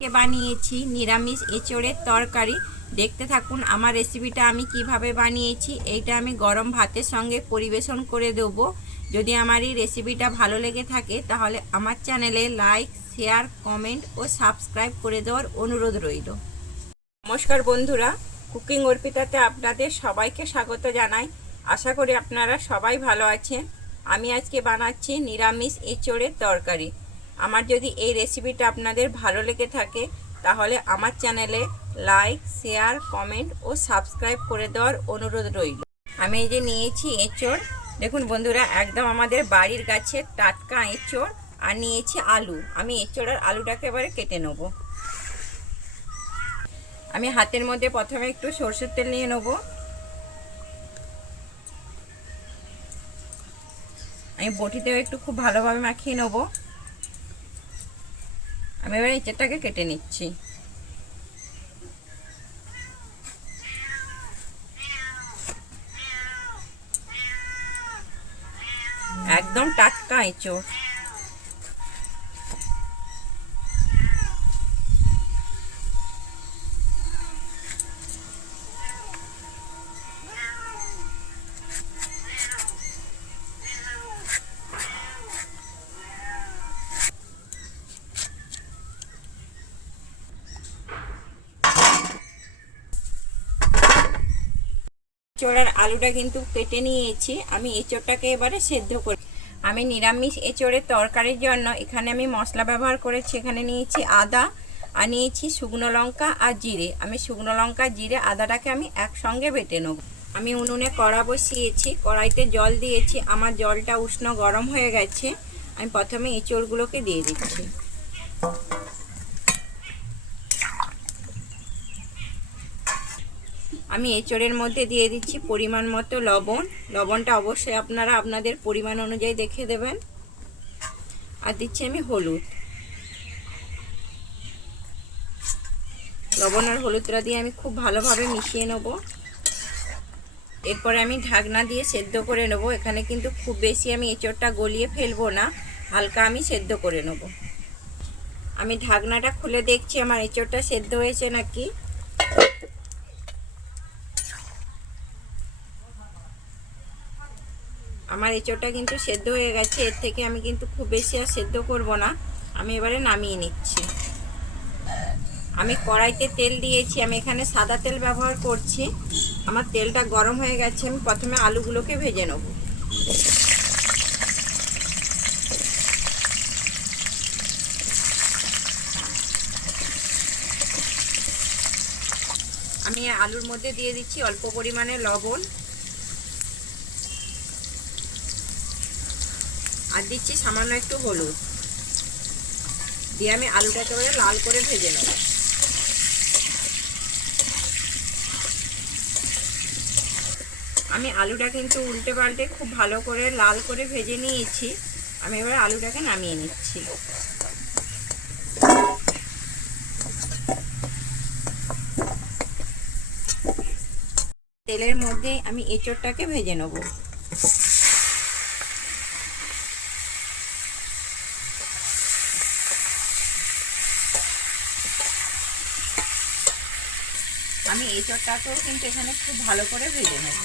কে বানিয়েছি? নিরামিষ এঁচড়ের তরকারি। দেখতে থাকুন আমার রেসিপিটা আমি কীভাবে বানিয়েছি। এইটা আমি গরম ভাতের সঙ্গে পরিবেশন করে দেবো। যদি আমার এই রেসিপিটা ভালো লেগে থাকে, তাহলে আমার চ্যানেলে লাইক শেয়ার কমেন্ট ও সাবস্ক্রাইব করে দেওয়ার অনুরোধ রইল। নমস্কার বন্ধুরা কুকিং অর্পিতাতে আপনাদের সবাইকে স্বাগত জানাই। আশা করি আপনারা সবাই ভালো আছেন। আমি আজকে বানাচ্ছি নিরামিষ এঁচড়ের তরকারি। আমার যদি এই রেসিপিটা আপনাদের ভালো লেগে থাকে, তাহলে আমার চ্যানেলে লাইক শেয়ার কমেন্ট ও সাবস্ক্রাইব করে দেওয়ার অনুরোধ রইল। আমি এই যে নিয়েছি এঁচড়। দেখুন বন্ধুরা, একদম আমাদের বাড়ির গাছের টাটকা এঁচড় আর নিয়েছি আলু। আমি এঁচড় আর আলুটাকে এবারে কেটে নেব। আমি হাতের মধ্যে প্রথমে একটু সরষের তেল নিয়ে নেব। আমি বটিতেও একটু খুব ভালোভাবে মাখিয়ে নেব। আমি এবার এঁচড়টাকে কেটে নিচ্ছি। একদম টাটকা এঁচড়। এঁচড়ার আলুটা কিন্তু কেটে নিয়েছি। আমি এঁচড়টাকে এবারে সেদ্ধ করি। আমি নিরামিষ এঁচড়ের তরকারির জন্য এখানে আমি মশলা ব্যবহার করেছি। এখানে নিয়েছি আদা, আর নিয়েছি শুকনো লঙ্কা আর জিরে। আমি শুকনো লঙ্কা, জিরে, আদাটাকে আমি একসঙ্গে বেটে নেব। আমি উনুনে কড়া বসিয়েছি। কড়াইতে জল দিয়েছি। আমার জলটা উষ্ণ গরম হয়ে গেছে। আমি প্রথমে এঁচড়গুলোকে দিয়ে দিচ্ছি। আমি এঁচড়ের মধ্যে দিয়ে দিচ্ছি পরিমাণ মতো লবণ। লবণটা অবশ্যই আপনারা আপনাদের পরিমাণ অনুযায়ী দেখে দেবেন। আর দিচ্ছি আমি হলুদ। লবণ আর হলুদটা দিয়ে আমি খুব ভালোভাবে মিশিয়ে নেব। এরপরে আমি ঢাকনা দিয়ে সেদ্ধ করে নেব। এখানে কিন্তু খুব বেশি আমি এঁচড়টা গলিয়ে ফেলব না, হালকা আমি সেদ্ধ করে নেব। আমি ঢাকনাটা খুলে দেখছি, আমার এঁচড়টা সেদ্ধ হয়েছে নাকি? আমার এঁচোড়টা কিন্তু সেদ্ধ হয়ে গেছে, এর থেকে আমি কিন্তু খুব বেশি আর সেদ্ধ করব না। আমি এবারে নামিয়ে নিচ্ছি। আমি কড়াইতে তেল দিয়েছি, আমি এখানে সাদা তেল ব্যবহার করছি। আমার তেলটা গরম হয়ে গেছে, আমি প্রথমে আলুগুলোকে ভেজে নেব। আমি আলুর মধ্যে দিয়ে দিচ্ছি অল্প পরিমাণে লবণ। আর দিচ্ছি সামান্য একটু হলুদ। দিয়ে আমি আলুটাকে এবারে লাল করে ভেজে নেব। আমি আলুটা কিন্তু উল্টে পাল্টে খুব ভালো করে লাল করে ভেজে নিয়েছি। আমি এবার আলুটাকে নামিয়ে নিচ্ছি। তেলের মধ্যে আমি এঁচড়টাকে ভেজে নেব আমি এঁচড়টাকেও কিন্তু এখানে খুব ভালো করে ভেজে নেব।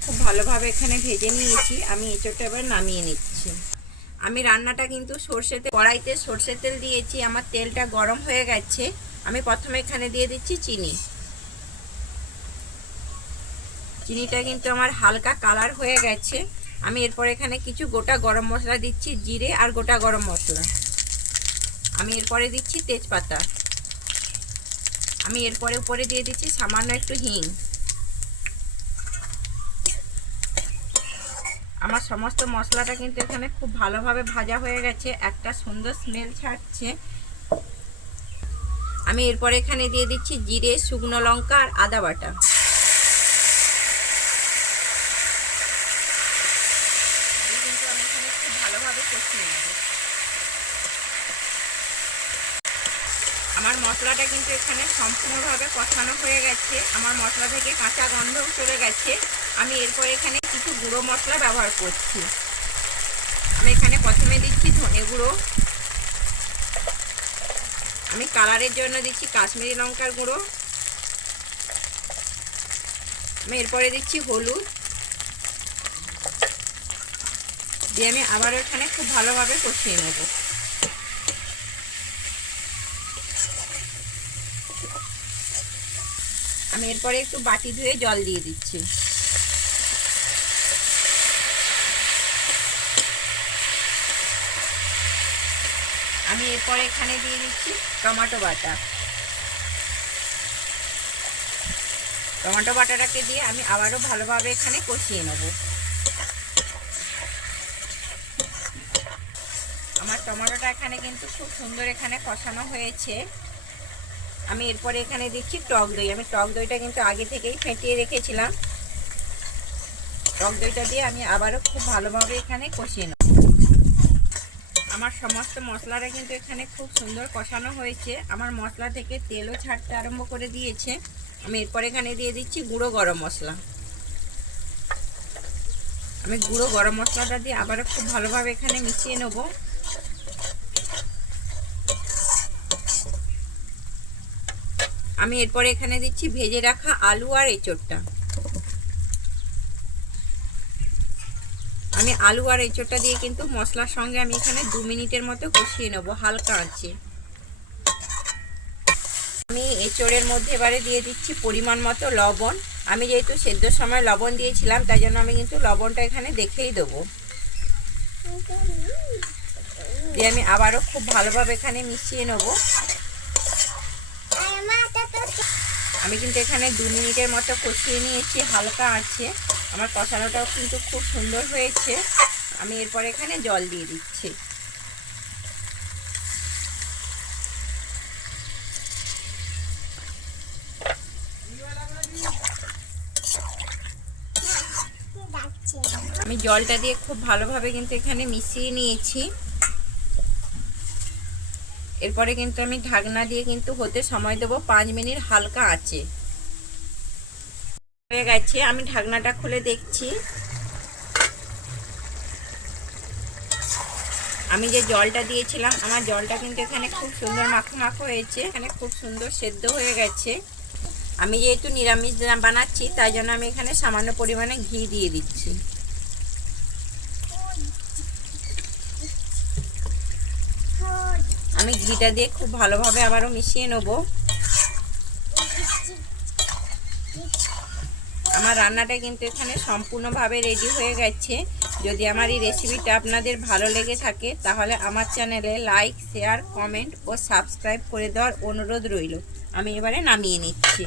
খুব ভালোভাবে এখানে ভেজে নিয়েছি। আমি এঁচড়টা এবার নামিয়ে নিচ্ছি। আমি রান্নাটা কিন্তু সর্ষে তেল কড়াইতে সর্ষের তেল দিয়েছি। আমার তেলটা গরম হয়ে গেছে। আমি প্রথমে এখানে দিয়ে দিচ্ছি চিনি। চিনিটা কিন্তু আমার হালকা কালার হয়ে গেছে। আমি এরপর এখানে কিছু গোটা গরম মশলা দিচ্ছি, জিরে আর গোটা গরম মশলা। আমি এরপরে দিচ্ছি তেজপাতা। আমি এরপরে উপরে দিয়ে দিচ্ছি সামান্য একটু হিং। আমার সমস্ত মশলাটা কিন্তু এখানে খুব ভালোভাবে ভাজা হয়ে গেছে, একটা সুন্দর স্মেল ছাড়ছে। আমি এরপরে এখানে দিয়ে দিচ্ছি জিরে, শুকনো লঙ্কা আর আদা বাটা কিন্তু আমি এখানে খুব ভালোভাবে কষিয়ে নেব আমার মশলাটা কিন্তু এখানে সম্পূর্ণভাবে কষানো হয়ে গেছে। আমার মশলা থেকে কাঁচা গন্ধও চলে গেছে। আমি এরপর এখানে কিছু গুঁড়ো মশলা ব্যবহার করছি। আমি এখানে প্রথমে দিচ্ছি ধনে গুঁড়ো। আমি কালারের জন্য দিচ্ছি কাশ্মীরি লঙ্কার গুঁড়ো। আমি এরপরে দিচ্ছি হলুদ। দিয়ে আমি আবার এখানে খুব ভালোভাবে কষিয়ে নেব। আমি এরপরে একটু বাটি ধুয়ে জল দিয়ে দিচ্ছি। আমি এরপরে এখানে দিয়ে দিচ্ছি টমেটো বাটা। টমেটো বাটাটাকে দিয়ে আমি আবারও ভালোভাবে এখানে কষিয়ে নেব। আমার টমেটোটা এখানে কিন্তু খুব সুন্দর এখানে কষানো হয়েছে। আমি এরপরে এখানে দিচ্ছি টক দই। আমি টক দইটা কিন্তু আগে থেকেই ফেটিয়ে রেখেছিলাম। টক দইটা দিয়ে আমি আবারও খুব ভালোভাবে এখানে কষিয়ে নেব। আমার সমস্ত মশলাটা কিন্তু এখানে খুব সুন্দর কষানো হয়েছে। আমার মশলা থেকে তেলও ছাড়তে আরম্ভ করে দিয়েছে। আমি এরপর এখানে দিয়ে দিচ্ছি গুঁড়ো গরম মশলা। আমি গুঁড়ো গরম মশলাটা দিয়ে আবারও খুব ভালোভাবে এখানে মিশিয়ে নেব। আমি এরপরে এখানে দিচ্ছি ভেজে রাখা আলু আর এঁচোড়টা। আমি আলু আর এঁচোড়টা দিয়ে কিন্তু মশলার সঙ্গে আমি এখানে দু মিনিটের মতো কষিয়ে নেব, হালকা আছে আমি এঁচোড়ের মধ্যে এবারে দিয়ে দিচ্ছি পরিমাণ মতো লবণ। আমি যেহেতু সেদ্ধর সময় লবণ দিয়েছিলাম, তাই জন্য আমি কিন্তু লবণটা এখানে দেখেই দেবো। দিয়ে আমি আবারও খুব ভালোভাবে এখানে মিশিয়ে নেব। আমি কিন্তু এখানে দু মিনিটের মতো কষিয়ে নিয়েছি, হালকা আছে। আমার কষানোটাও কিন্তু খুব সুন্দর হয়েছে। আমি এরপর এখানে জল দিয়ে দিচ্ছি। আমি জলটা দিয়ে খুব ভালোভাবে কিন্তু এখানে মিশিয়ে নিয়েছি। এরপরে কিন্তু আমি ঢাকনা দিয়ে কিন্তু হতে সময় দেবো। পাঁচ মিনিট হালকা আছে হয়ে গেছে, আমি ঢাকনাটা খুলে দেখছি। আমি যে জলটা দিয়েছিলাম, আমার জলটা কিন্তু এখানে খুব সুন্দর মাখো মাখো হয়েছে। এখানে খুব সুন্দর সেদ্ধ হয়ে গেছে। আমি যেহেতু নিরামিষ বানাচ্ছি, তাই জন্য আমি এখানে সামান্য পরিমাণে ঘি দিয়ে দিচ্ছি। আমি ঘিটা দিয়ে খুব ভালোভাবে আবারও মিশিয়ে নেব। আমার রান্নাটা কিন্তু এখানে সম্পূর্ণভাবে রেডি হয়ে গেছে। যদি আমার এই রেসিপিটা আপনাদের ভালো লেগে থাকে, তাহলে আমার চ্যানেলে লাইক শেয়ার কমেন্ট ও সাবস্ক্রাইব করে দেওয়ার অনুরোধ রইল। আমি এবারে নামিয়ে নিচ্ছি।